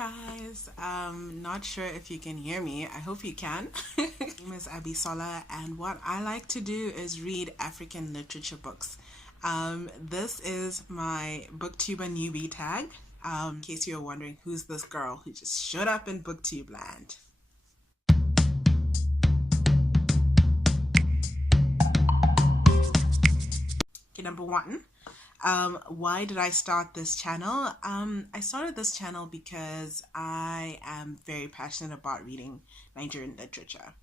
guys, not sure if you can hear me. I hope you can. My name is Abisola, and what I like to do is read African literature books. This is my booktuber newbie tag, in case you're wondering who's this girl who just showed up in booktube land. Okay, number one. Why did I start this channel? I started this channel because I am very passionate about reading Nigerian literature,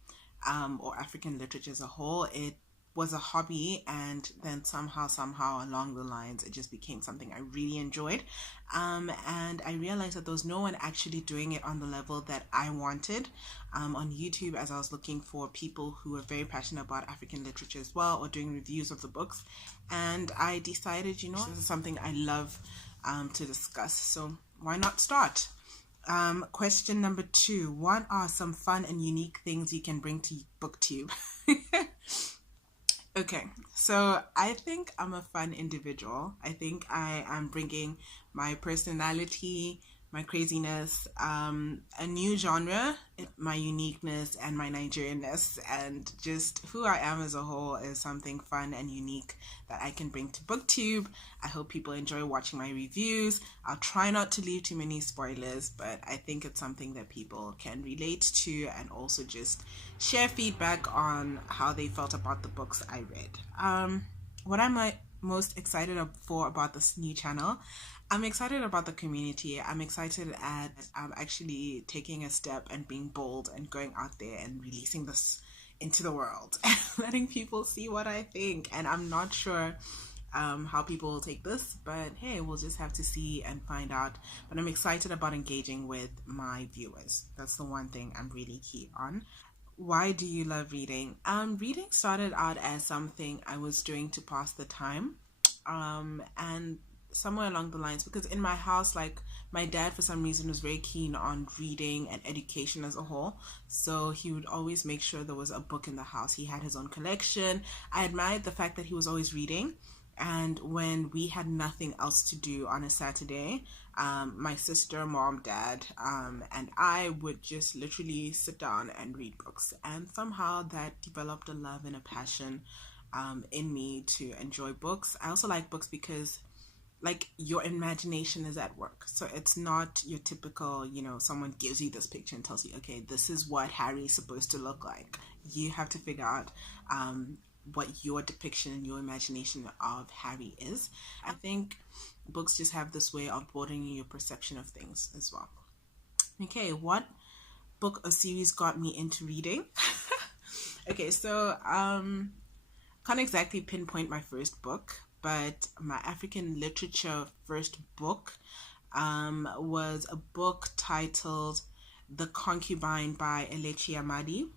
or African literature as a whole. It was a hobby, and then somehow along the lines, it just became something I really enjoyed. And I realized that there was no one actually doing it on the level that I wanted on YouTube, as I was looking for people who were very passionate about African literature as well, or doing reviews of the books. And I decided, you know, this is something I love to discuss, so why not start? Question number 2, what are some fun and unique things you can bring to BookTube? Okay, so I think I'm a fun individual. I think I am bringing my personality, my craziness, a new genre, my uniqueness, and my Nigerianness, and just who I am as a whole is something fun and unique that I can bring to BookTube. I hope people enjoy watching my reviews. I'll try not to leave too many spoilers, but I think it's something that people can relate to, and also just share feedback on how they felt about the books I read. What am I most excited for about this new channel? I'm excited about the community. I'm excited at actually taking a step and being bold and going out there and releasing this into the world and letting people see what I think. And I'm not sure how people will take this, but hey, we'll just have to see and find out. But I'm excited about engaging with my viewers. That's the one thing I'm really key on. Why do you love reading? Reading started out as something I was doing to pass the time, and somewhere along the lines, because in my house, like, my dad for some reason was very keen on reading and education as a whole, so he would always make sure there was a book in the house. He had his own collection. I admired the fact that he was always reading, and when we had nothing else to do on a Saturday, my sister, mom, dad, and I would just literally sit down and read books, and somehow that developed a love and a passion in me to enjoy books. I also like books because, like, your imagination is at work. So it's not your typical, you know, someone gives you this picture and tells you, okay, this is what Harry is supposed to look like. You have to figure out what your depiction and your imagination of Harry is. I think books just have this way of broadening your perception of things as well. Okay, what book or series got me into reading? Okay, so can't exactly pinpoint my first book, but my African literature first book was a book titled The Concubine by Elechi Amadi.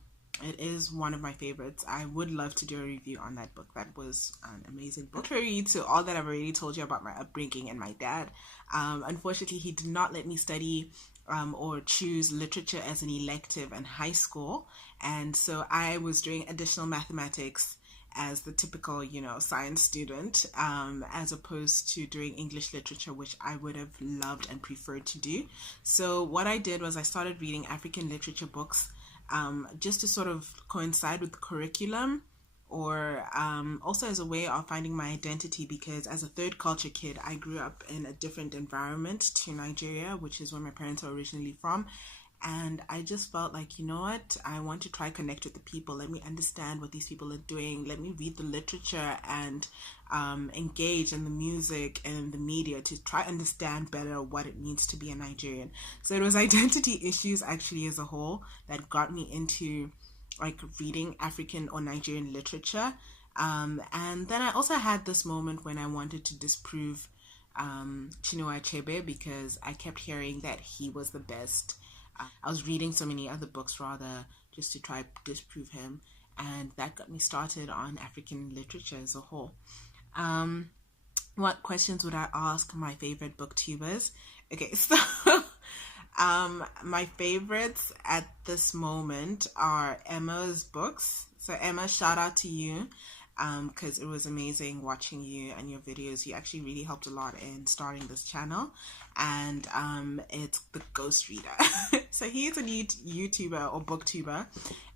It is one of my favorites. I would love to do a review on that book. That was an amazing book. Contrary to all that I've already told you about my upbringing and my dad, unfortunately he did not let me study or choose literature as an elective in high school, and so I was doing additional mathematics as the typical, you know, science student, as opposed to doing English literature, which I would have loved and preferred to do. So what I did was I started reading African literature books just to sort of coincide with the curriculum, or also as a way of finding my identity, because as a third culture kid, I grew up in a different environment to Nigeria, which is where my parents are originally from. And I just felt like, you know what, I want to try connect with the people. Let me understand what these people are doing. Let me read the literature and engage in the music and the media to try understand better what it means to be a Nigerian. So it was identity issues actually as a whole that got me into like reading African or Nigerian literature. And then I also had this moment when I wanted to disprove Chinua Achebe, because I kept hearing that he was the best. I was reading so many other books rather just to try disprove him, and that got me started on African literature as a whole. What questions would I ask my favorite booktubers? Okay, so my favorites at this moment are Emmasbooks. So Emma, shout out to you. because it was amazing watching you and your videos. You actually really helped a lot in starting this channel, and it's the Ghost Reader. So he is a new YouTuber or booktuber,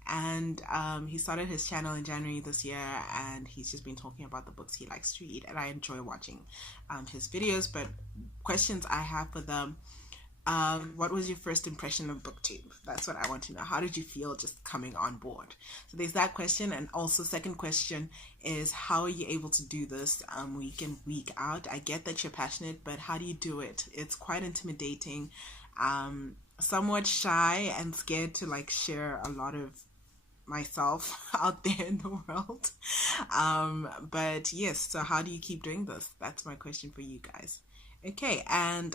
and he started his channel in January this year, and he's just been talking about the books he likes to read, and I enjoy watching his videos. But questions I have for them: what was your first impression of BookTube? That's what I want to know. How did you feel just coming on board? So there's that question. And also second question is, how are you able to do this week in, week out? I get that you're passionate, but how do you do it? It's quite intimidating, somewhat shy and scared to like share a lot of myself out there in the world. But yes, so how do you keep doing this? That's my question for you guys. Okay, and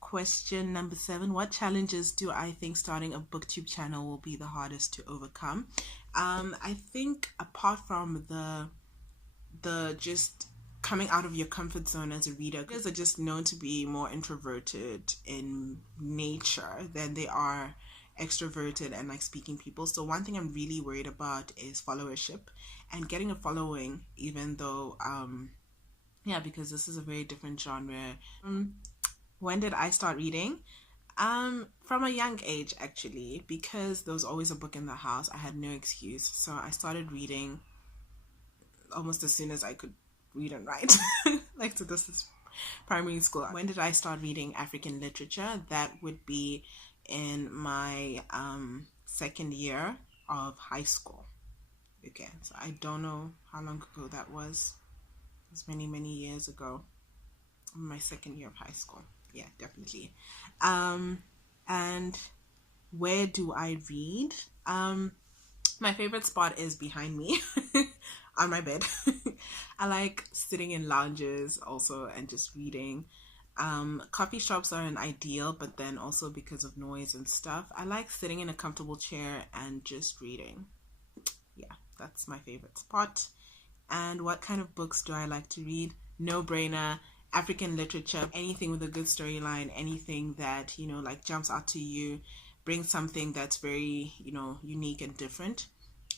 question number 7, what challenges do I think starting a booktube channel will be the hardest to overcome? I think apart from the just coming out of your comfort zone as a reader, because are just known to be more introverted in nature than they are extroverted and like speaking people. So one thing I'm really worried about is followership and getting a following, even though yeah, because this is a very different genre. When did I start reading? From a young age, actually, because there was always a book in the house. I had no excuse, so I started reading almost as soon as I could read and write. Like, so this is primary school. When did I start reading African literature? That would be in my second year of high school. Okay, so I don't know how long ago that was. It was many years ago. My second year of high school. Yeah, definitely. And where do I read? My favorite spot is behind me on my bed. I like sitting in lounges also and just reading. Coffee shops are an ideal, but then also because of noise and stuff, I like sitting in a comfortable chair and just reading. Yeah, that's my favorite spot. And what kind of books do I like to read? No brainer. African literature, anything with a good storyline, anything that, you know, like jumps out to you, brings something that's very, you know, unique and different.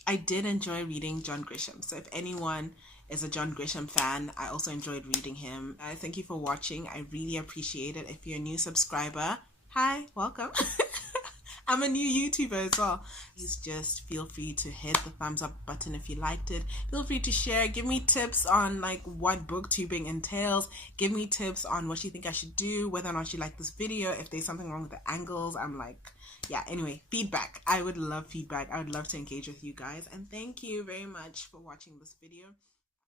I did enjoy reading John Grisham. So if anyone is a John Grisham fan, I also enjoyed reading him. Thank you for watching. I really appreciate it. If you're a new subscriber, hi, welcome. I'm a new YouTuber as well. Please just feel free to hit the thumbs up button if you liked it. Feel free to share. Give me tips on like what booktubing entails. Give me tips on what you think I should do, whether or not you like this video, if there's something wrong with the angles. I'm like, yeah, anyway, feedback. I would love feedback. I would love to engage with you guys. And thank you very much for watching this video.